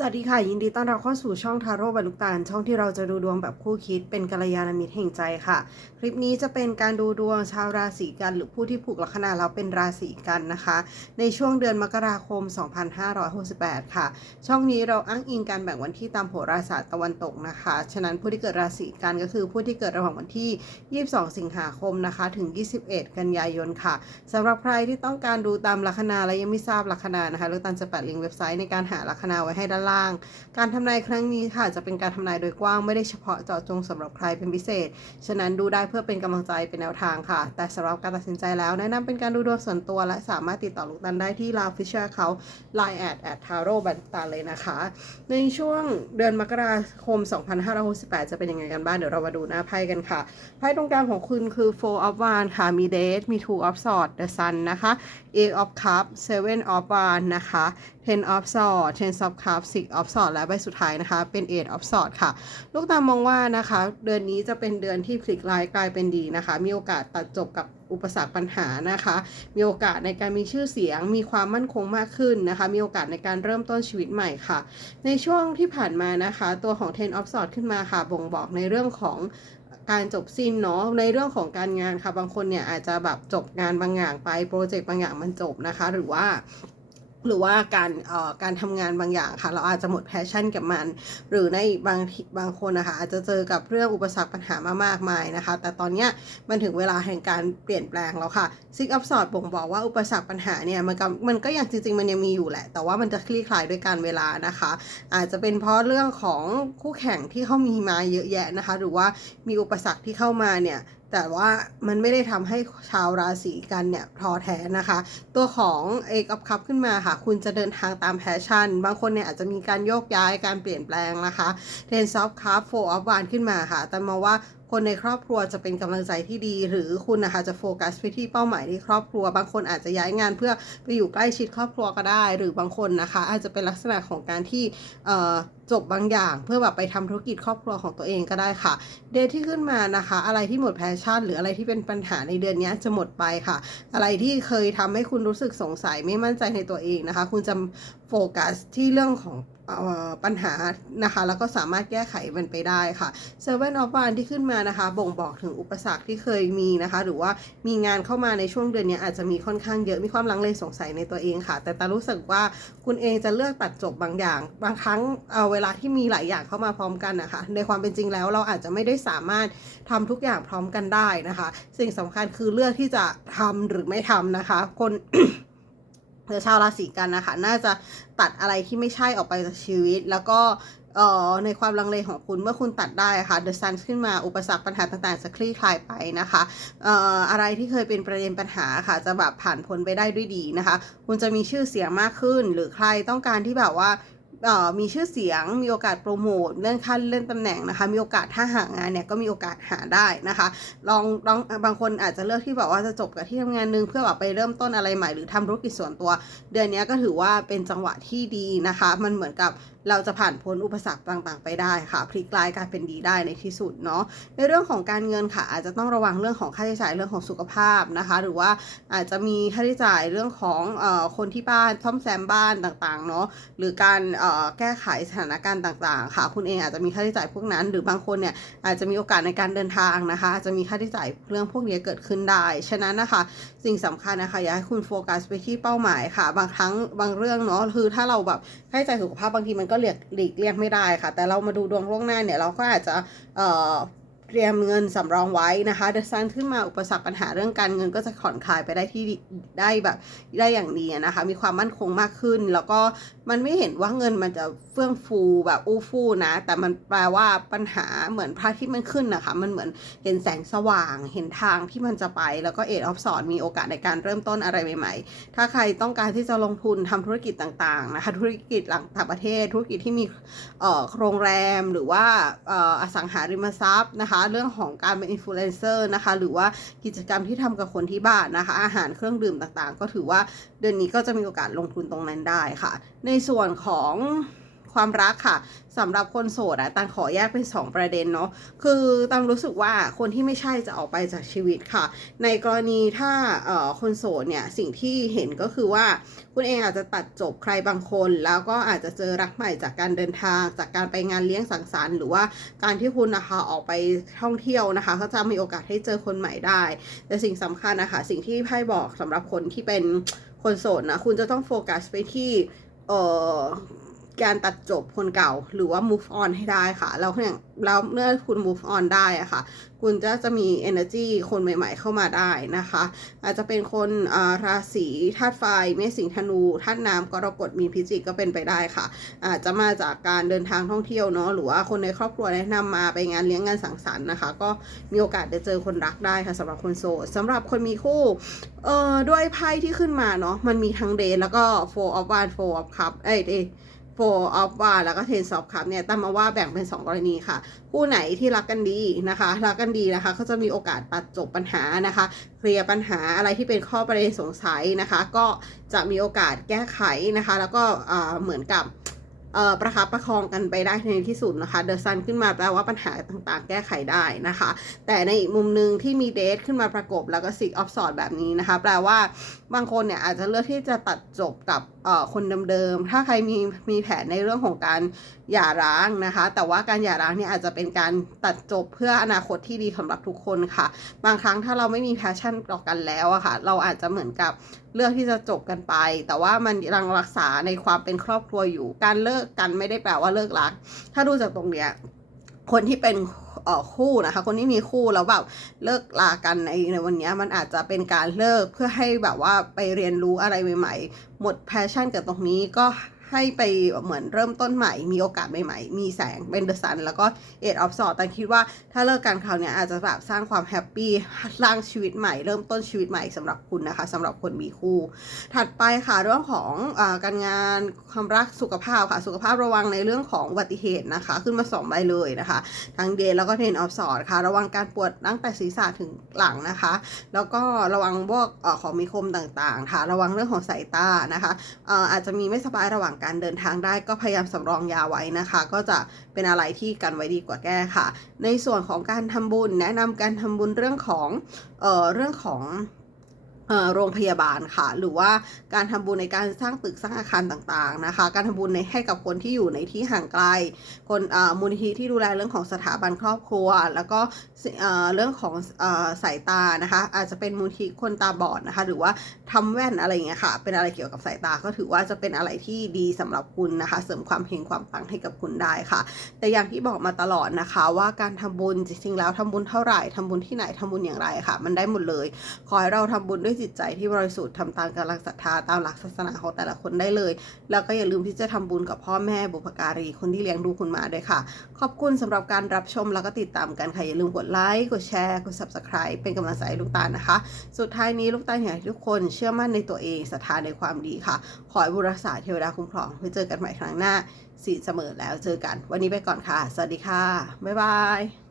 สวัสดีค่ะ ยินดีต้อนรับเข้าสู่ช่องทาโร่บรรลุกตาลช่องที่เราจะดูดวงแบบคู่คิดเป็นกัลยาณมิตรแห่งใจค่ะ คลิปนี้จะเป็นการดูดวงชาวราศีกัน หรือผู้ที่ผูกลัคนาแล้วเป็นราศีกันนะคะ ในช่วงเดือนมกราคม 2568 ค่ะ ช่องนี้เราอ้างอิงการแบ่งวันที่ตามโหราศาสตร์ตะวันตกนะคะ ฉะนั้นผู้ที่เกิดราศีกันก็คือผู้ที่เกิดระหว่างวันที่ 22 สิงหาคมนะคะ ถึง 21 กันยายนค่ะสำหรับใครที่ต้องการดูตามลัคนาและยังไม่ทราบลัคนานะคะลูกตันจะแปะลิงก์เว็บไซต์ในการหาลัคนาไว้ให้ด้านล่าง การทำนายครั้งนี้ค่ะจะเป็นการทำนายโดยกว้างไม่ได้เฉพาะเจาะจงสำหรับใครเป็นพิเศษ ฉะนั้นดูได้เพื่อเป็นกำลังใจเป็นแนวทางค่ะ แต่สำหรับการตัดสินใจแล้วแนะนำเป็นการดูดวงส่วนตัวและสามารถติดต่อลูกตันได้ที่ลาฟิชเชอร์เขา Line แอดแอดทาโร่บันตาเลยนะคะ ในช่วงเดือนมกราคม 2568 จะเป็นยังไงกันบ้างเดี๋ยวเรามาดูหน้าไพ่กันค่ะไพ่ตรงกลางของคุณคือ Four of Wands ค่ะ มี Date มี Two of Swords The Sun นะคะ Eight of Cups Seven of Wands นะคะ Ten of Swords Ten of Cups Six of Swords และใบสุดท้ายนะคะ เป็น Eight of Swords ค่ะ ลูกตามมองว่านะคะ เดือนนี้จะเป็นเดือนที่พลิกร้ายกลายเป็นดีนะคะ มีโอกาสตัดจบกับอุปสรรคปัญหานะคะ มีโอกาสในการมีชื่อเสียง มีความมั่นคงมากขึ้นนะคะ มีโอกาสในการเริ่มต้นชีวิตใหม่ค่ะ ในช่วงที่ผ่านมานะคะ ตัวของ Ten of Swords ขึ้นมาค่ะ บ่งบอกในเรื่องของการจบสิ้นเนาะในเรื่องของการงานค่ะ บางคนเนี่ยอาจจะแบบจบงานบางอย่างไปโปรเจกต์บางอย่างมันจบนะคะ หรือว่า หรือว่าการเอ่อการทำงานบางอย่างค่ะ เราอาจจะหมดแพชชั่นกับมัน หรือในบางบางคนนะคะอาจจะเจอกับเรื่องอุปสรรคปัญหามามากมายนะคะ แต่ตอนเนี้ยมันถึงเวลาแห่งการเปลี่ยนแปลงแล้วค่ะซิกอัพสอดบ่งบอกว่าอุปสรรคปัญหาเนี่ยมันก็มันก็ยังจริงๆมันยังมีอยู่แหละ แต่ว่ามันจะคลี่คลายด้วยการเวลานะคะ อาจจะเป็นเพราะเรื่องของคู่แข่งที่เขามีมาเยอะแยะนะคะ หรือว่ามีอุปสรรคที่เข้ามาเนี่ย แต่ว่ามันไม่ได้ทำให้ชาวราศีกันเนี่ยท้อแท้นะคะ ตัวของเอกอัพคัพขึ้นมาค่ะ คุณจะเดินทางตามแพชชั่น บางคนเนี่ยอาจจะมีการโยกย้ายการเปลี่ยนแปลงนะคะเทนซอฟคัพโฟอัพวานขึ้นมาค่ะ แต่มาว่า คนในครอบครัวจะเป็นกำลังใจที่ดี หรือคุณนะคะจะโฟกัสไปที่เป้าหมายที่ครอบครัว บางคนอาจจะย้ายงานเพื่อไปอยู่ใกล้ชิดครอบครัวก็ได้ หรือบางคนนะคะ อาจจะเป็นลักษณะของการที่จบบางอย่าง เพื่อแบบไปทำธุรกิจครอบครัวของตัวเองก็ได้ค่ะ เดทที่ขึ้นมานะคะ อะไรที่หมดแพชชั่น หรืออะไรที่เป็นปัญหาในเดือนนี้จะหมดไปค่ะ อะไรที่เคยทำให้คุณรู้สึกสงสัยไม่มั่นใจในตัวเองนะคะ คุณจะโฟกัสที่เรื่องของ ปัญหานะคะ แล้วก็สามารถแก้ไขมันไปได้ค่ะ Seven of Wands ที่ขึ้นมานะคะ บ่งบอกถึงอุปสรรคที่เคยมีนะคะ หรือว่ามีงานเข้ามาในช่วงเดือนนี้อาจจะมีค่อนข้างเยอะมีความลังเลสงสัยในตัวเองค่ะ แต่ตารู้สึกว่าคุณเองจะเลือกตัดจบบางอย่าง บางครั้งเเวลาที่มีหลายอย่างเข้ามาพร้อมกันนะคะ ในความเป็นจริงแล้วเราอาจจะไม่ได้สามารถทำทุกอย่างพร้อมกันได้นะคะ สิ่งสำคัญคือเลือกที่จะทำหรือไม่ทำนะคะ คน หรือชาวราศีกันนะคะ น่าจะตัดอะไรที่ไม่ใช่ออกไปจากชีวิต แล้วก็เอ่อในความลังเลของคุณเมื่อคุณตัดได้ค่ะ The Sun ขึ้นมาอุปสรรคปัญหาต่างๆ จะคลี่คลายไปนะคะเอ่ออะไรที่เคยเป็นประเด็นปัญหาค่ะ จะแบบผ่านพ้นไปได้ด้วยดีนะคะ คุณจะมีชื่อเสียงมากขึ้น หรือใครต้องการที่แบบว่า มีชื่อเสียง มีโอกาสโปรโมทเลื่อนขั้นเลื่อนตำแหน่งนะคะ มีโอกาสถ้าหางานเนี่ยก็มีโอกาสหาได้นะคะ ลองลองบางคนอาจจะเลือกที่แบบว่าจะจบกับที่ทำงานหนึงเพื่อแบบไปเริ่มต้นอะไรใหม่หรือทำธุรกิจส่วนตัว เดือนนี้ก็ถือว่าเป็นจังหวะที่ดีนะคะ มันเหมือนกับเราจะผ่านพ้นอุปสรรคต่างๆ ไปได้ค่ะ พลิกกลายกลายเป็นดีได้ในที่สุดเนาะ ในเรื่องของการเงินค่ะ อาจจะต้องระวังเรื่องของค่าใช้จ่ายเรื่องของสุขภาพนะคะ หรือว่าอาจจะมีค่าใช้จ่ายเรื่องของอคนที่บ้านซ่อมแซมบ้านต่างๆ เนาะ หรือการเแก้ไขสถานการณ์ต่างๆ ค่ะ คุณเองอาจจะมีค่าใช้จ่ายพวกนั้น หรือบางคนเนี่ยอาจจะมีโอกาสในการเดินทางนะคะอาจจะมีค่าใช้จ่ายเรื่องพวกนี้เกิดขึ้นได้ ฉะนั้นนะคะสิ่งสำคัญนะคะอยากให้คุณโฟกัสไปที่เป้าหมายค่ะ บางครั้งบางเรื่องเนาะคือถ้าเราแบบค่าใช้จ่ายสุขภาพบางทีมันก็เลียกหลีกเลี่ยงไม่ได้ค่ะ แต่เรามาดูดวงล่วงหน้าเนี่ยเราก็อาจจะเอ่อ เตรียมเงินสำรองไว้นะคะเดซันขึ้นมาอุปสรรคปัญหาเรื่องการเงินก็จะผ่อนคลายไปได้ที่ได้แบบได้อย่างดีนะคะ มีความมั่นคงมากขึ้น แล้วก็มันไม่เห็นว่าเงินมันจะเฟื่องฟูแบบอู้ฟู่นะ แต่มันแปลว่าปัญหาเหมือนพระทิตย์มันขึ้นนะคะ มันเหมือนเห็นแสงสว่าง เห็นทางที่มันจะไป แล้วก็เอทออฟสอนมีโอกาสในการเริ่มต้นอะไรใหม่ ๆ ถ้าใครต้องการที่จะลงทุนทำธุรกิจต่างๆนะคะ ธุรกิจหลังต่างประเทศ ธุรกิจที่มีเอ่อโรงแรมหรือว่าเอ่ออสังหาริมทรัพย์นะคะเรื่องของการเป็นอินฟลูเอนเซอร์นะคะ หรือว่ากิจกรรมที่ทำกับคนที่บ้านนะคะ อาหารเครื่องดื่มต่างๆ ก็ถือว่าเดือนนี้ก็จะมีโอกาสลงทุนตรงนั้นได้ค่ะ ในส่วนของ ความรักค่ะสำหรับคนโสดอะตันขอแยกเป็น 2 ประเด็นเนาะคือตันรู้สึกว่าคนที่ไม่ใช่จะออกไปจากชีวิตค่ะ ในกรณีถ้าเอ่อคนโสดเนี่ยสิ่งที่เห็นก็คือว่า คุณเองอาจจะตัดจบใครบางคน แล้วก็อาจจะเจอรักใหม่จากการเดินทาง จากการไปงานเลี้ยงสังสรรค์หรือว่าการที่คุณนะคะออกไปท่องเที่ยวนะคะ ก็จะมีโอกาสให้เจอคนใหม่ได้ แต่สิ่งสำคัญนะคะสิ่งที่ไพ่บอกสำหรับคนที่เป็นคนโสดนะ คุณจะต้องโฟกัสไปที่ เอ่อ การตัดจบคนเก่าหรือว่า move on ให้ได้ค่ะ แล้วเนี่ยแล้วเมื่อคุณ move on ได้อะค่ะ คุณจะจะมี energy คนใหม่ๆเข้ามาได้นะคะ อาจจะเป็นคนาราศีธาตุไฟเมษสิงธนูธาตุน้ำกรกฎมีพิจิกก็เป็นไปได้ค่ะ อาจจะมาจากการเดินทางท่องเที่ยวเนาะหรือว่าคนในครอบครัวแนะนำมาไปงานเลี้ยงงานสังสรรค์นะคะ ก็มีโอกาสได้เจอคนรักได้ค่ะสำหรับคนโสดสำหรับคนมีคู่เอ่อด้วยไพ่ที่ขึ้นมาเนาะมันมีทั้งเดย์แล้วก็ four of one four of cup เอ้ย เดย์ four of one แล้วก็ ten of cup เนี่ยตั้งมาว่าแบ่งเป็น 2 กรณีค่ะ คู่ไหนที่รักกันดีนะคะ รักกันดีนะคะก็จะมีโอกาสตัดจบปัญหานะคะ เคลียร์ปัญหาอะไรที่เป็นข้อประเด็นสงสัยนะคะ ก็จะมีโอกาสแก้ไขนะคะ แล้วก็เหมือนกับประคับประคองกันไปได้ในที่สุดนะคะเดอะซันขึ้นมาแปลว่าปัญหาต่างๆ แก้ไขได้นะคะ แต่ในอีกมุมหนึ่งที่มีเดทขึ้นมาประกบแล้วก็ซิกออฟสอดแบบนี้นะคะ แปลว่าบางคนเนี่ยอาจจะเลือกที่จะตัดจบกับ คนเดิมๆ ถ้าใครมีมีแผนในเรื่องของการหย่าร้างนะคะ แต่ว่าการหย่าร้างเนี่ยอาจจะเป็นการตัดจบเพื่ออนาคตที่ดีสำหรับทุกคนค่ะ บางครั้งถ้าเราไม่มีแพชชั่นต่อกันแล้วอะค่ะ เราอาจจะเหมือนกับเลือกที่จะจบกันไป แต่ว่ามันยังรักษาในความเป็นครอบครัวอยู่ การเลิกกันไม่ได้แปลว่าเลิกรัก ถ้าดูจากตรงเนี้ยคนที่เป็น เอ่อคู่นะคะ คนที่มีคู่แล้วแบบเลิกลากันในในวันนี้มันอาจจะเป็นการเลิกเพื่อให้แบบว่าไปเรียนรู้อะไรใหม่ๆ หมดแพชชั่นกับตรงนี้ก็ ให้ไปเหมือนเริ่มต้นใหม่ มีโอกาสใหม่ๆ มีแสงเป็นเดอะซันแล้วก็เอ็ดออฟสอดแต่คิดว่าถ้าเลิกกันคราวนี้อาจจะแบบสร้างความแฮปปี้สร้างชีวิตใหม่ เริ่มต้นชีวิตใหม่สำหรับคุณนะคะสำหรับคนมีคู่ ถัดไปค่ะเรื่องของอการงานความรักสุขภาพค่ะ สุขภาพระวังในเรื่องของอุบัติเหตุนะคะ ขึ้นมาสองใบเลยนะคะ ทั้งเดย์แล้วก็เทนออฟสอดค่ะ ระวังการปวดตั้งแต่ศีรษะถึงหลังนะคะ แล้วก็ระวังพวกของมีคมต่างๆค่ะ ระวังเรื่องของสายตานะคะออาจจะมีไม่สบายระหว่างการเดินทางได้ก็พยายามสำรองยาไว้นะคะ ก็จะเป็นอะไรที่กันไว้ดีกว่าแก้ค่ะ ในส่วนของการทำบุญแนะนำการทำบุญเรื่องของเอ่อเรื่องของ โรงพยาบาลค่ะ หรือว่าการทำบุญในการสร้างตึกสร้างอาคารต่างๆนะคะ การทำบุญในให้กับคนที่อยู่ในที่ห่างไกล คนมูลนิธิที่ดูแลเรื่องของสถาบันครอบครัว แล้วก็เรื่องของอสายตานะคะ อาจจะเป็นมูลนิธิคนตาบอดนะคะ หรือว่าทำแว่นอะไรเงี้ยค่ะ เป็นอะไรเกี่ยวกับสายตาก็ถือว่าจะเป็นอะไรที่ดีสำหรับคุณนะคะ เสริมความเฮงความปังให้กับคุณได้ค่ะ แต่อย่างที่บอกมาตลอดนะคะ ว่าการทำบุญจริงๆแล้วทำบุญเท่าไหร่ทำบุญที่ไหนทำบุญอย่างไรค่ะ มันได้หมดเลย ขอให้เราทำบุญด้วยจิตใจที่บริสุทธิ์ทำตามกำลังศรัทธาตามหลักศาสนาของแต่ละคนได้เลย แล้วก็อย่าลืมที่จะทำบุญกับพ่อแม่บุพการีคนที่เลี้ยงดูคุณมาด้วยค่ะ ขอบคุณสำหรับการรับชมแล้วก็ติดตามกันค่ะอย่าลืมกดไลค์กดแชร์กด subscribe เป็นกำลังใจให้ลูกตาลนะคะ สุดท้ายนี้ลูกตาลอยากให้ทุกคนเชื่อมั่นในตัวเองศรัทธาในความดีค่ะ ขอให้บุรักษาเทวดาคุ้มครองไว้เจอกันใหม่ครั้งหน้าสีเสมอแล้วเจอกัน วันนี้ไปก่อนค่ะ สวัสดีค่ะบ๊ายบาย